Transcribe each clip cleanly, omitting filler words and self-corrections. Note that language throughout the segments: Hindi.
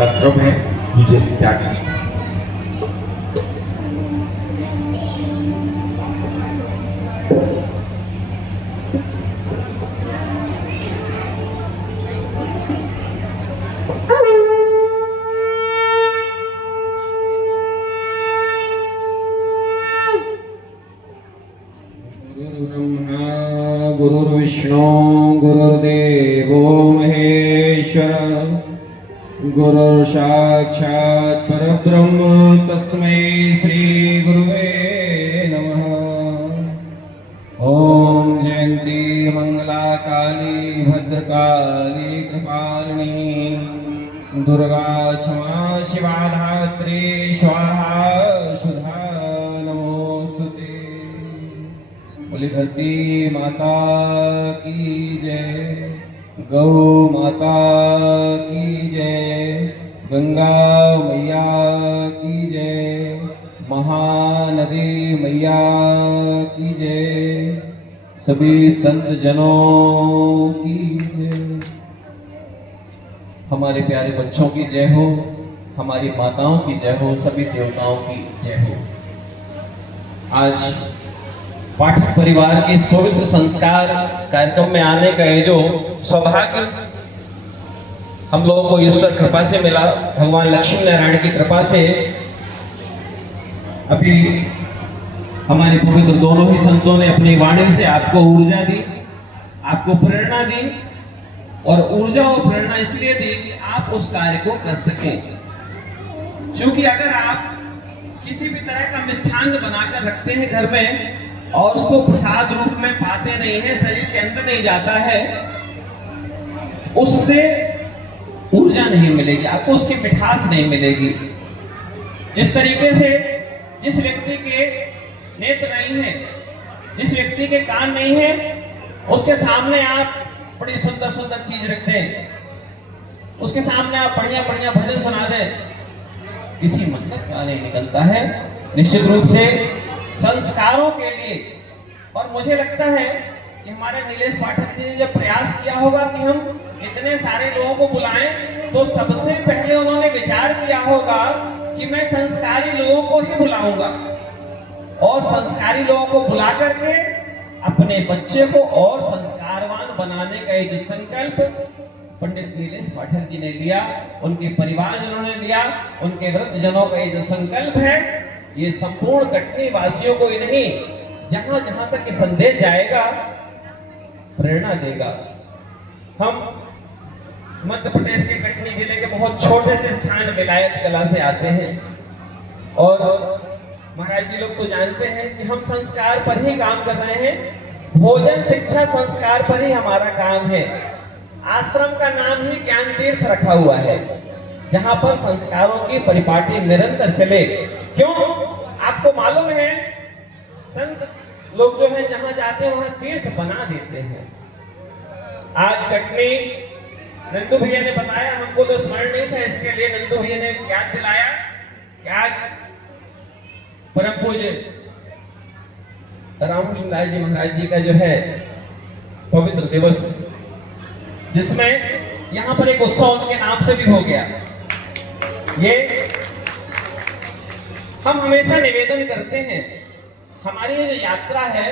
क्रम है मुझे त्याग। गुरुर्विष्णु गुरुर्देवो महेश्वर गुरुर् साक्षात् परब्रह्म तस्मै श्री गुरुवे नमः। ओम जयंती मंगला काली भद्रकाली कृपालिनी दुर्गा क्षमा शिवा धात्री स्वाहा सुधा नमोस्तुते। बोली धरती माता की जय, गौ माता की जय, गंगा मैया की जय, महानदी मैया की जय, सभी संत जनों की जय। हमारे प्यारे बच्चों की जय हो, हमारी माताओं की जय हो, सभी देवताओं की जय हो। आज पाठक परिवार के इस पवित्र संस्कार कार्यक्रम में आने का ये जो सौभाग्य हम लोगों को ईश्वर कृपा से मिला, भगवान लक्ष्मी नारायण की कृपा से। अभी हमारे पवित्र दोनों ही संतों ने अपनी वाणी से आपको ऊर्जा दी, आपको प्रेरणा दी, और ऊर्जा और प्रेरणा इसलिए दी कि आप उस कार्य को कर सकें। क्योंकि अगर आप किसी भी तरह का मिष्ठान बनाकर रखते हैं घर में और उसको प्रसाद रूप में पाते नहीं है, शरीर के अंदर नहीं जाता है, उससे ऊर्जा नहीं मिलेगी, आपको उसकी मिठास नहीं मिलेगी। जिस तरीके से जिस व्यक्ति के नेत्र नहीं है, जिस व्यक्ति के कान नहीं है, उसके सामने आप बड़ी सुंदर सुंदर चीज रख दें, उसके सामने आप बढ़िया बढ़िया भजन सुना दें, किसी मतलब का नहीं निकलता है। निश्चित रूप से संस्कारों के लिए, और मुझे लगता है कि हमारे नीलेश पाठक जी ने जब प्रयास किया होगा कि हम इतने सारे लोगों को बुलाएं, तो सबसे पहले उन्होंने विचार किया होगा कि मैं संस्कारी लोगों को ही बुलाऊंगा, और संस्कारी लोगों को बुला करके अपने बच्चे को और संस्कारवान बनाने का ये जो संकल्प पंडित नीलेश पाठक जी ने लिया, उनके परिवारजनों ने लिया, उनके वृद्ध जनों का ये जो संकल्प है, ये संपूर्ण कटनी वासियों को ही नहीं, जहां जहां तक ये संदेश जाएगा प्रेरणा देगा। हम मध्य प्रदेश के कटनी जिले के बहुत छोटे से स्थान विलायत कला से आते हैं, और महाराज जी लोग तो जानते हैं कि हम संस्कार पर ही काम कर रहे हैं। भोजन शिक्षा संस्कार पर ही हमारा काम है। आश्रम का नाम ही ज्ञान तीर्थ रखा हुआ है, जहां पर संस्कारों की परिपाटी निरंतर चले। क्यों? आपको मालूम है, संत लोग जो है जहां जाते हैं वहां तीर्थ बना देते हैं। आज कटनी, नंदू भैया ने बताया, हमको तो स्मरण नहीं था, इसके लिए नंदू भैया ने याद दिलाया कि आज परम पूज्य रामकृष्ण दास जी महाराज जी का जो है पवित्र दिवस, जिसमें यहां पर एक उत्सव उनके नाम से भी हो गया। ये हम हमेशा निवेदन करते हैं, हमारी ये जो यात्रा है,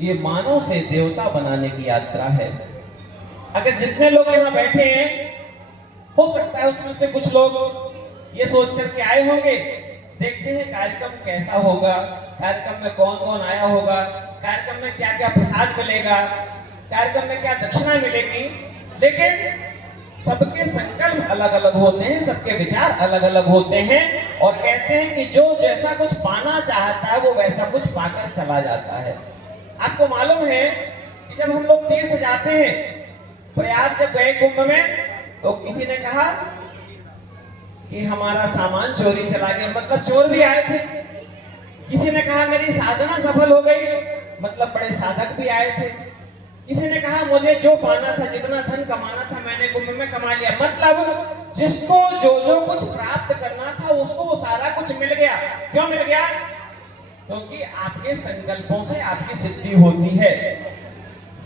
ये मानव से देवता बनाने की यात्रा है। अगर जितने लोग यहाँ बैठे हैं, हो सकता है उसमें से कुछ लोग ये सोच करके आए होंगे, देखते हैं कार्यक्रम कैसा होगा, कार्यक्रम में कौन कौन आया होगा, कार्यक्रम में क्या क्या प्रसाद मिलेगा, कार्यक्रम में क्या दक्षिणा मिलेगी। लेकिन सबके संकल्प अलग अलग होते हैं, सबके विचार अलग अलग होते हैं, और कहते हैं कि जो जैसा कुछ पाना चाहता है वो वैसा कुछ पाकर चला जाता है। आपको मालूम है कि जब हम लोग तीर्थ जाते हैं, प्रयाग जब गए कुंभ में, तो किसी ने कहा कि हमारा सामान चोरी चला गया, मतलब चोर भी आए थे। किसी ने कहा मेरी साधना सफल हो गई, मतलब बड़े साधक भी आए थे। किसी ने कहा मुझे जो पाना था, जितना धन कमाना था, मैंने कुंभ में कमा लिया। मतलब जिसको जो जो कुछ प्राप्त करना था उसको वो सारा कुछ मिल गया। क्यों मिल गया? क्योंकि आपके संकल्पों से आपकी सिद्धि होती है।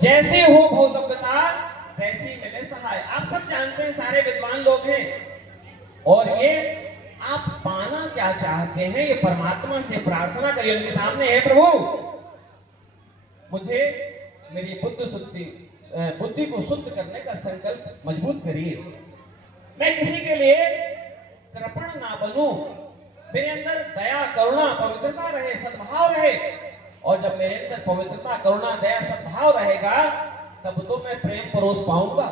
जैसे हो भोगवता वैसे ही मिले सहाय। आप सब जानते हैं, सारे विद्वान लोग हैं और ये आप पाना क्या चाहते हैं, ये परमात्मा से प्रार्थना करिए उनके सामने। है प्रभु, मुझे मेरी बुद्धि को शुद्ध करने का संकल्प मजबूत करिए। मैं किसी के लिए कृपण ना बनूं, मेरे अंदर दया करुणा पवित्रता रहे, सद्भाव रहे। और जब मेरे अंदर पवित्रता करुणा दया सद्भाव रहेगा तब तो मैं प्रेम परोस पाऊंगा।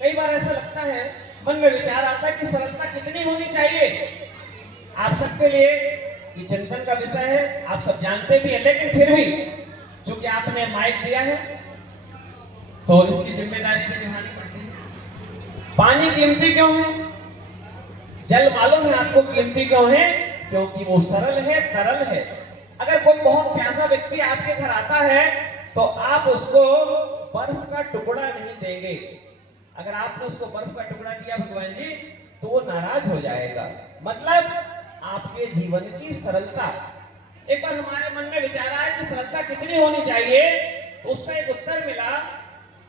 कई बार ऐसा लगता है, मन में विचार आता है कि सरलता कितनी होनी चाहिए। आप सबके लिए ये चिंतन का विषय है, आप सब जानते भी हैं, लेकिन फिर भी चूंकि आपने माइक दिया है तो इसकी जिम्मेदारी भी निभानी पड़ती है। पानी कीमती क्यों है? जल मालूम है आपको कीमती क्यों है? क्योंकि वो सरल है, तरल है। अगर कोई बहुत प्यासा व्यक्ति आपके घर आता है तो आप उसको बर्फ का टुकड़ा नहीं देंगे। अगर आपने उसको बर्फ का टुकड़ा दिया भगवान जी तो वो नाराज हो जाएगा। मतलब आपके जीवन की सरलता। एक बार हमारे मन में विचार आया कि सरलता कितनी होनी चाहिए, तो उसका एक उत्तर मिला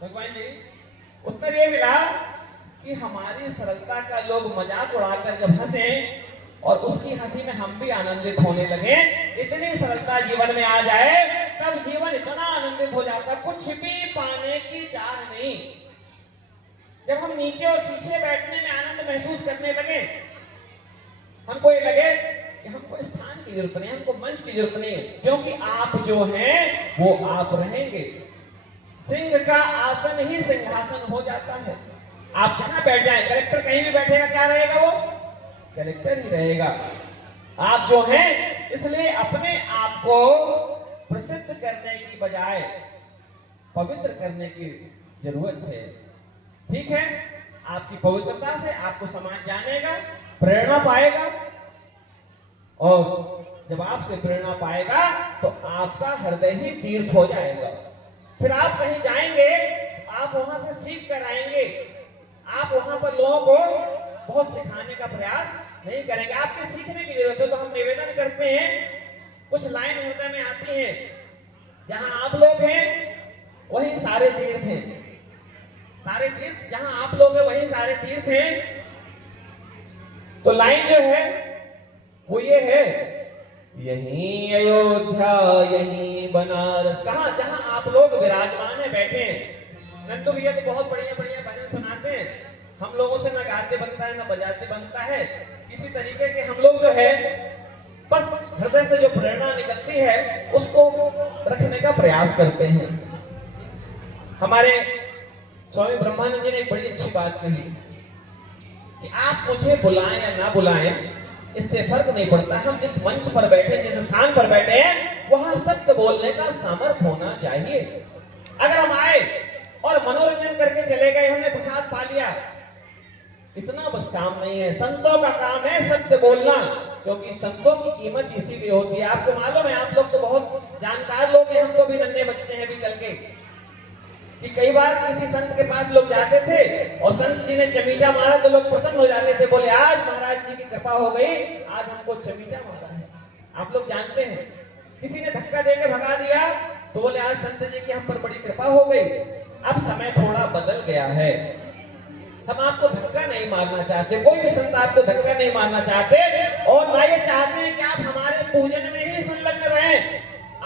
भगवान जी, उत्तर ये मिला कि हमारी सरलता का लोग मजाक उड़ाकर जब हंसे और उसकी हंसी में हम भी आनंदित होने लगे, इतनी सरलता जीवन में आ जाए तब जीवन इतना आनंदित हो जाता, कुछ भी पाने की चाह नहीं। जब हम नीचे और पीछे बैठने में आनंद महसूस करने लगे, हमको ये लगे कि हमको स्थान की जरूरत नहीं, हमको मंच की जरूरत नहीं है, क्योंकि आप जो हैं वो आप रहेंगे। सिंह का आसन ही सिंहासन हो जाता है। आप जहां बैठ जाएं, कलेक्टर कहीं भी बैठेगा, क्या रहेगा वो? कलेक्टर ही रहेगा। आप जो हैं, इसलिए अपने आप को प्रसिद्ध करने की बजाय पवित्र करने की जरूरत है। ठीक है, आपकी पवित्रता से आपको समाज जानेगा, प्रेरणा पाएगा, और जब आपसे प्रेरणा पाएगा तो आपका हृदय ही तीर्थ हो जाएगा। फिर आप कहीं जाएंगे, आप वहां से सीख कर आएंगे। आप वहां पर लोगों को बहुत सिखाने का प्रयास नहीं करेंगे, आपके सीखने की जरूरत है। तो हम निवेदन करते हैं, कुछ लाइन हृदय में आती है, जहां आप लोग हैं वहीं सारे तीर्थ हैं। सारे तीर्थ जहां आप लोग हैं वहीं सारे तीर्थ हैं। तो लाइन जो है वो ये है, यहीं अयोध्या यहीं बनारस। कहां? जहां आप लोग विराजमान है, बैठे हैं। नंदू भैया तो बहुत बढ़िया बढ़िया भजन सुनाते हैं, हम लोगों से ना गाते बनता है ना बजाते बनता है। इसी तरीके के हम लोग जो है बस हृदय से जो प्रेरणा निकलती है उसको रखने का प्रयास करते हैं। हमारे स्वामी ब्रह्मानंद जी ने एक बड़ी अच्छी बात कही कि आप मुझे बुलाएं या ना बुलाएं, इससे फर्क नहीं पड़ता। हम जिस मंच पर बैठे, जिस स्थान पर बैठे हैं, वहां सत्य बोलने का सामर्थ्य होना चाहिए। अगर हम आए और मनोरंजन करके चले गए, हमने प्रसाद पा लिया, इतना बस काम नहीं है। संतों का काम है सत्य बोलना, क्योंकि संतों की कीमत इसीलिए होती है। आपको मालूम है, आप लोग तो बहुत जानकार लोग हैं, हम तो भी नन्हे बच्चे हैं अभी कल के, कि कई बार किसी संत के पास लोग जाते थे और संत जी ने चमीटा मारा तो लोग प्रसन्न हो जाते थे, बोले आज महाराज जी की कृपा हो गई, आज हमको चमीटा मारा है। आप लोग जानते हैं, किसी ने धक्का देके भगा दिया तो बोले आज संत जी की हम पर बड़ी कृपा हो गई। अब समय थोड़ा बदल गया है, हम आपको धक्का नहीं मारना चाहते, कोई भी संत आपको धक्का नहीं मारना चाहते, और ना ये चाहते हैं कि आप हमारे पूजन में ही संलग्न रहें।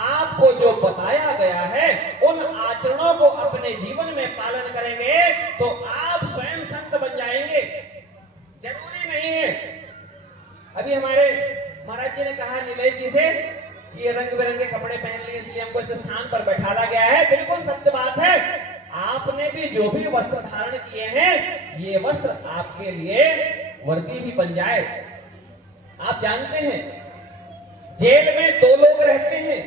आपको जो बताया गया है उन आचरणों को अपने जीवन में पालन करेंगे तो आप स्वयं संत बन जाएंगे। जरूरी नहीं है, अभी हमारे महाराज जी ने कहा नीलेश जी से कि ये रंग बिरंगे कपड़े पहन लिए इसलिए हमको इस स्थान पर बैठाला गया है। बिल्कुल सत्य बात है, आपने भी जो भी वस्त्र धारण किए हैं, ये वस्त्र आपके लिए वर्दी ही बन जाए। आप जानते हैं, जेल में दो लोग रहते हैं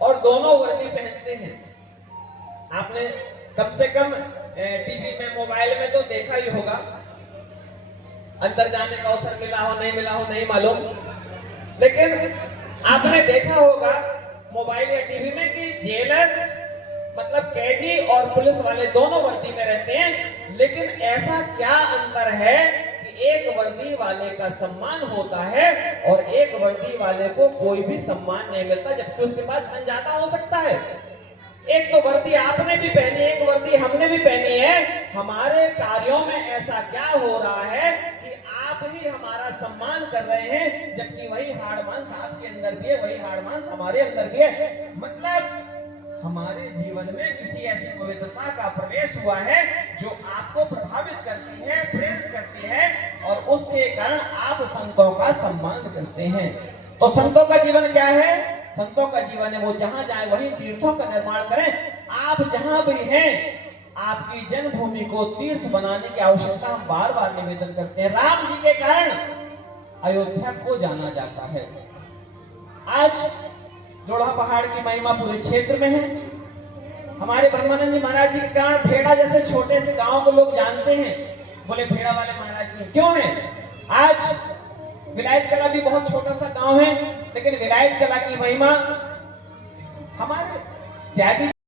और दोनों वर्दी पहनते हैं। आपने कम से कम टीवी में, मोबाइल में तो देखा ही होगा। अंदर जाने का अवसर मिला हो नहीं मिला हो नहीं मालूम, लेकिन आपने देखा होगा मोबाइल या टीवी में कि जेलर मतलब कैदी और पुलिस वाले दोनों वर्दी में रहते हैं। लेकिन ऐसा क्या अंतर है कि एक वर्दी वाले का सम्मान होता है और एक वर्दी वाले को कोई भी सम्मान नहीं मिलता, जबकि उसके पास धन ज्यादा हो सकता है। एक तो वर्दी आपने भी पहनी है, एक वर्दी हमने भी पहनी है। हमारे कार्यों में ऐसा क्या हो रहा है कि मांस आपके अंदर भी है, वही हाड़ मांस हमारे अंदर भी है। मतलब हमारे जीवन में किसी ऐसी पवित्रता का प्रवेश हुआ है जो आपको प्रभावित करती है, प्रेरित करती है, और उसके कारण आप संतों का सम्मान करते हैं। तो संतों का जीवन क्या है? संतों का जीवन है वो जहां जाए वहीं तीर्थों का निर्माण करें। आप जहां भी हैं, आपकी जन्मभूमि को तीर्थ बनाने की आवश्यकता हम बार बार निवेदन करते हैं। राम जी के कारण अयोध्या को जाना जाता है। आज लोढ़ा पहाड़ की महिमा पूरे क्षेत्र में है। हमारे ब्रह्मानंद जी महाराज जी के कारण भेड़ा जैसे छोटे से गांव को लोग जानते हैं, बोले भेड़ा वाले महाराज जी क्यों हैं? आज विलायत कला भी बहुत छोटा सा गांव है, लेकिन विलायत कला की महिमा हमारे त्यागी